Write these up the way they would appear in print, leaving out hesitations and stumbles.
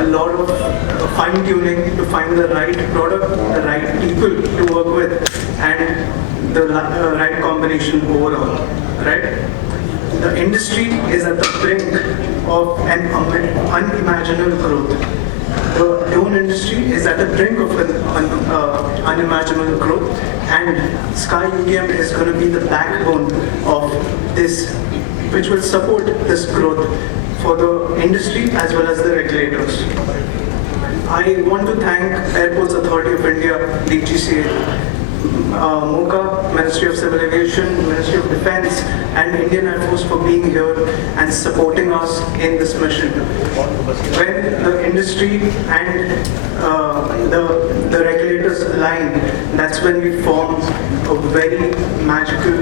a lot of fine-tuning to find the right product, the right people to work with, and the right combination overall, right? The industry is at the brink of an unimaginable growth. The drone industry is at the brink of an unimaginable growth, and Skye UTM is going to be the backbone of this, which will support this growth for the industry as well as the regulators. I want to thank Airports Authority of India, DGCA, MOCA, Ministry of Civil Aviation, Ministry of Defense, and Indian Air Force for being here and supporting us in this mission. When the industry and the regulators align, that's when we form a very magical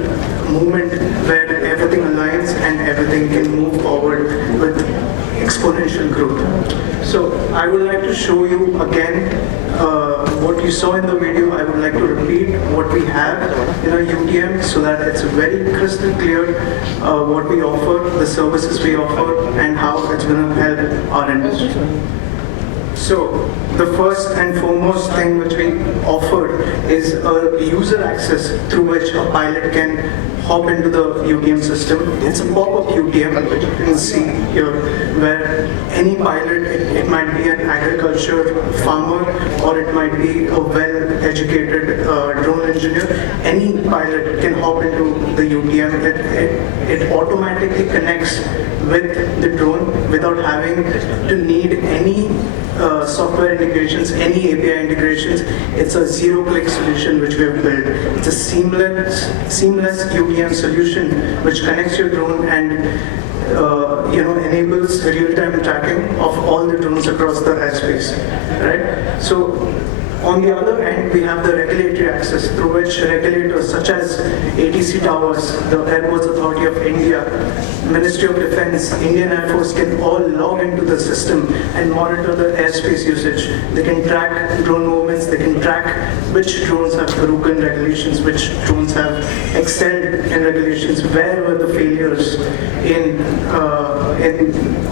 movement where everything aligns and everything can move forward with exponential growth. So I would like to show you again what you saw in the video. I would like to repeat what we have in our UTM so that it's very crystal clear what we offer, the services we offer, and how it's going to help our industry. So the first and foremost thing which we offer is a user access through which a pilot can hop into the UTM system. It's a pop-up UTM, which you can see here, where any pilot, it might be an agriculture farmer, or it might be a well-educated drone engineer. Any pilot can hop into the UTM. It automatically connects with the drone without having to need any software integrations, any API integrations. It's a zero-click solution which we have built. It's a seamless UTM solution which connects your drone and enables real-time tracking of all the drones across the airspace. Right? So on the other end, we have the regulatory access through which regulators such as ATC Towers, the Airports Authority of India, Ministry of Defense, Indian Air Force can all log into the system and monitor the airspace usage. They can track drone movements, they can track which drones have broken regulations, which drones have excelled in regulations, where were the failures in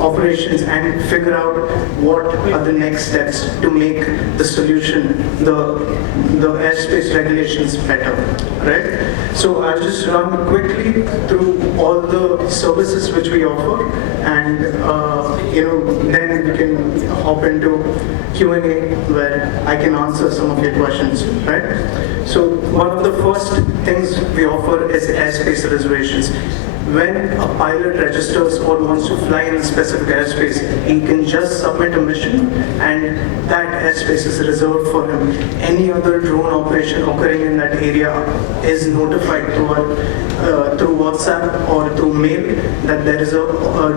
operations, and figure out what are the next steps to make the solution, the airspace regulations better, right? So I'll just run quickly through all the services which we offer, and then we can hop into Q&A where I can answer some of your questions, right? So one of the first things we offer is airspace reservations. When a pilot registers or wants to fly in a specific airspace, he can just submit a mission and that airspace is reserved for him. Any other drone operation occurring in that area is notified through WhatsApp or through mail that there is a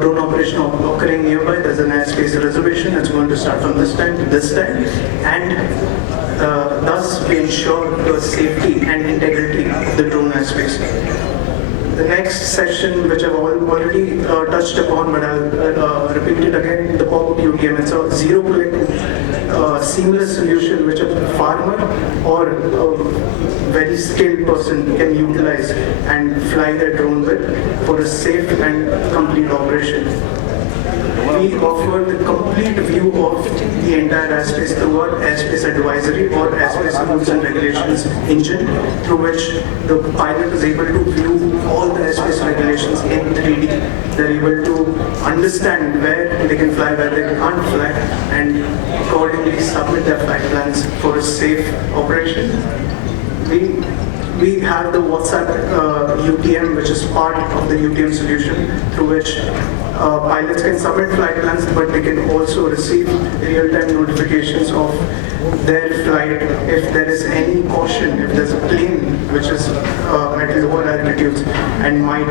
drone operation occurring nearby. There's an airspace reservation. It's going to start from this time to this time, and thus we ensure the safety and integrity of the drone airspace. The next section, which I've already touched upon, but I'll repeat it again, the pop-up UTM. It's a zero-click, seamless solution which a farmer or a very skilled person can utilize and fly their drone with for a safe and complete operation. We offer the complete view of the entire airspace through our airspace advisory or airspace rules and regulations engine, through which the pilot is able to view all the airspace regulations in 3D. They're able to understand where they can fly, where they can't fly, and accordingly submit their flight plans for a safe operation. We have the WhatsApp UTM, which is part of the UTM solution, through which pilots can submit flight plans, but they can also receive real-time notifications of their flight if there is any caution, if there's a plane which is at lower altitudes and might,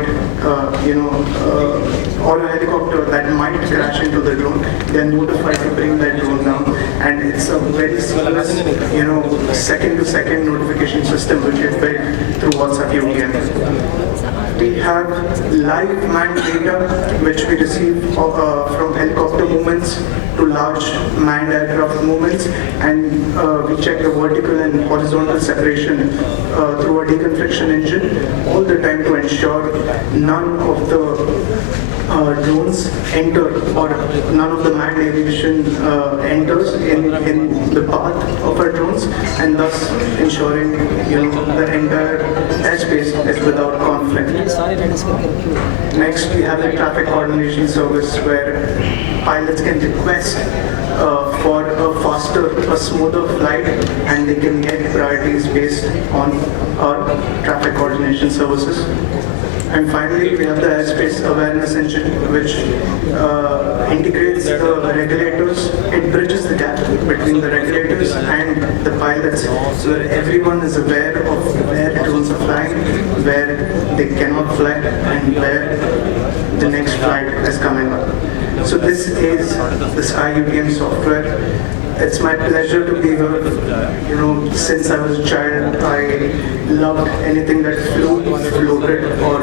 or a helicopter that might crash into the drone. They're notified to bring that drone down, and it's a very seamless, second-to-second notification system which is built through WhatsApp UTM. We have live manned data which we receive from helicopter movements to large manned aircraft movements, and we check the vertical and horizontal separation through a deconfliction engine all the time to ensure none of the drones enter, or none of the manned aviation enters in the path of our drones, and thus ensuring the entire airspace is without conflict. Next, we have the traffic coordination service, where pilots can request for a faster, a smoother flight, and they can get priorities based on our traffic coordination services. And finally, we have the airspace awareness engine, which integrates the regulators. It bridges the gap between the regulators and the pilots, so that everyone is aware of where drones are flying, where they cannot fly, and where the next flight is coming up. So this is the Skye UTM software. It's my pleasure to be here. Since I was a child, I loved anything that flew, floated, or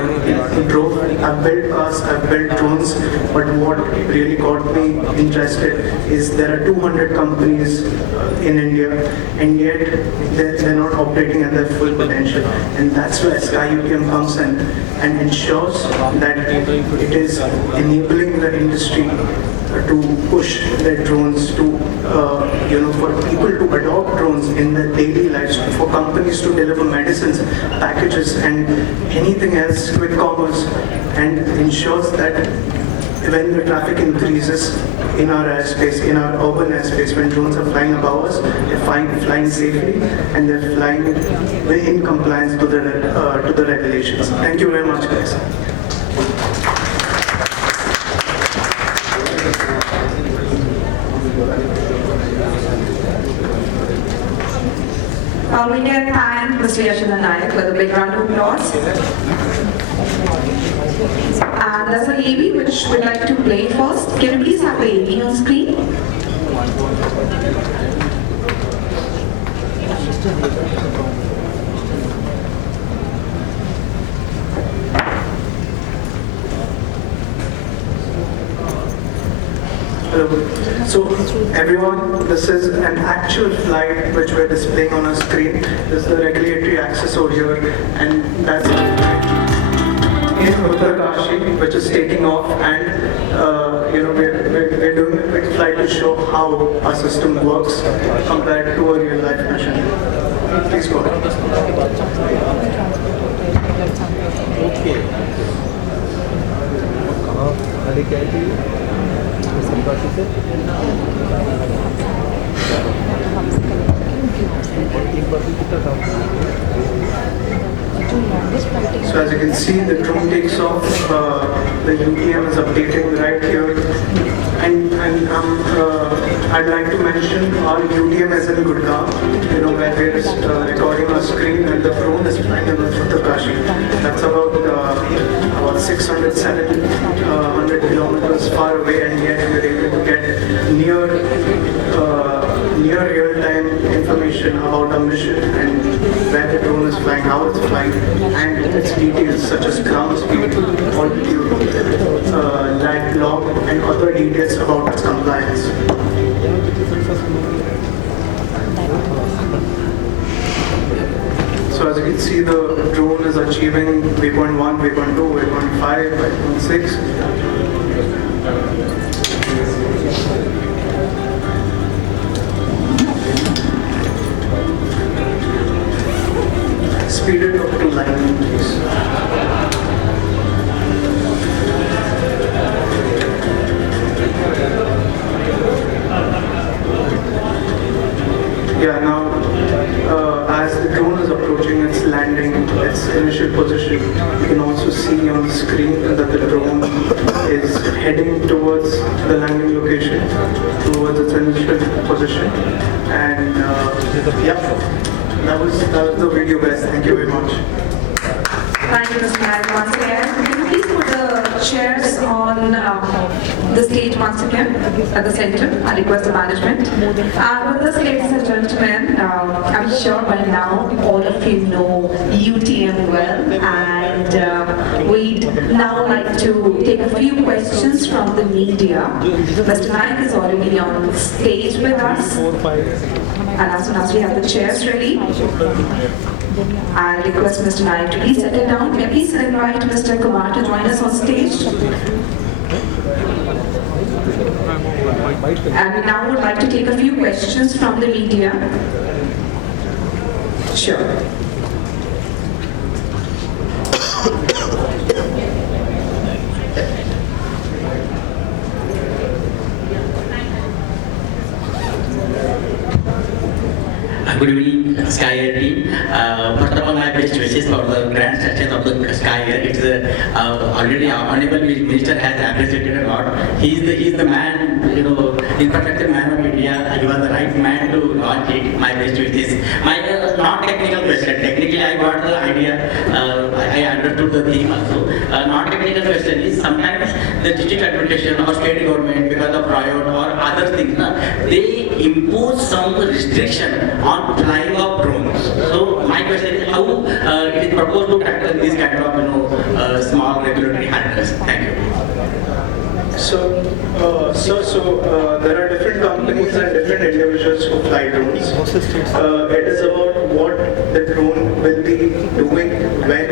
drove. I've built cars, I've built drones, but what really got me interested is there are 200 companies in India, and yet they're not operating at their full potential. And that's where Skye UTM comes in and ensures that it is enabling the industry to push their drones, to for people to adopt drones in their daily lives, for companies to deliver medicines, packages, and anything else, quick commerce, and ensures that when the traffic increases in our airspace, in our urban airspace, when drones are flying above us, they're flying safely, and they're flying in compliance to the regulations. Thank you very much, guys. We can thank Mr. Yashanand Nayak with a big round of applause. And there's an AV which we'd like to play first. Can you please have the AV on screen? So everyone, this is an actual flight which we're displaying on our screen. This is the regulatory access over here, and that's in Uttarkashi, which is taking off, and we're doing a quick flight to show how our system works compared to a real life mission. Please go ahead. So as you can see, the drone takes off. The UTM is updating right here, and I'd like to mention our UTM is in Gurgaon, where we're just recording our screen, and the drone is flying in Uttarkashi. That's about 600, 700 kilometers far away, and yet we're able to get near real-time information about our mission and where the drone is flying, how it's flying, and its details such as ground speed, altitude, lag log, and other details about its compliance. So as you can see, the drone is achieving waypoint 1, waypoint 2, waypoint 5, waypoint 6. Speed it up to 9, please. Yeah, now as the drone is approaching its landing, its initial position, you can also see on the screen that the drone is heading towards the landing location, towards its initial position, and that was the video, guys. Thank you very much. Thank you, Mr. Nayak, once again. Can you please put the chairs on the stage once again at the center? I request the management. And with this, ladies and gentlemen, I'm sure by now all of you know UTM well, and we'd now like to take a few questions from the media. Mr. Nayak is already on stage with us. And as soon as we have the chairs ready, I request Mr. Nayak to please settle down. May I please invite Mr. Kumar to join us on stage? And we now would like to take a few questions from the media. Sure. Good evening, Skye team. First of all, my best wishes for the grand success of the Skye. It's already Honorable Minister has appreciated a lot. He's the man, infrastructure man of India. He was the right man to launch it. My best wishes. My non-technical question. Technically, I got the idea. I understood the theme also. Non-technical question is sometimes the district administration or state government, because of riot or other things, they impose some restriction on flying of drones. So my question is how it is proposed to tackle these kind of small regulatory hurdles. Thank you. So there are different companies and different individuals who fly drones. It is about what the drone will be doing when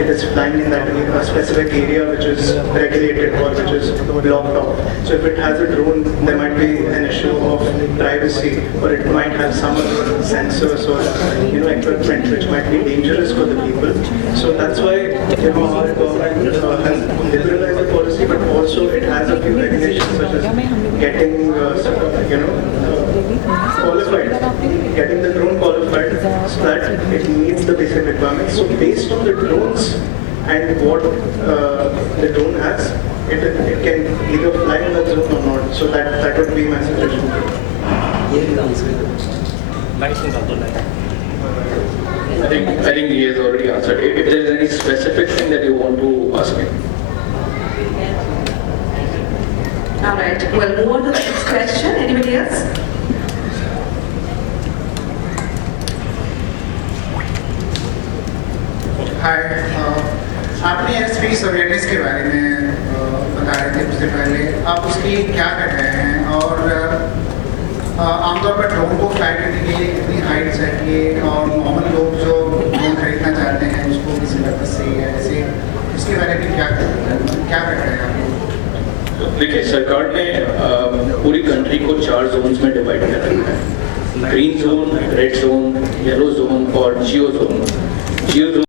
it is flying in that specific area which is regulated or which is blocked off. So if it has a drone, there might be an issue of privacy, or it might have some other sensors or equipment which might be dangerous for the people. So that's why our government has liberalized the policy, but also it has a few regulations such as getting qualified, getting the drone qualified so that it meets the basic requirements. So based on the drones and what the drone has, it can either fly in the zone or not. So that would be my suggestion. I think he has already answered. If there is any specific thing that you want to ask me. All right, we'll move on to the next question. Anybody else? हाय आपने aerospace awareness के बारे में बता रहे थे उससे पहले आप उसकी क्या कर रहे हैं और आमतौर पर ड्रोन को फ्लाई करने के लिए कितनी हाइट चाहिए और नॉर्मल लोग जो ड्रोन खरीदना चाहते हैं उसको किसी पर्पज से या ऐसे इसके बारे में क्या कर रहे हैं आप? देखिए सरकार ने पूरी कंट्री को 4 जोन्स में डिवाइड कर रखा है। Green zone, red zone, yellow zone और जियो जोन। जियो जोन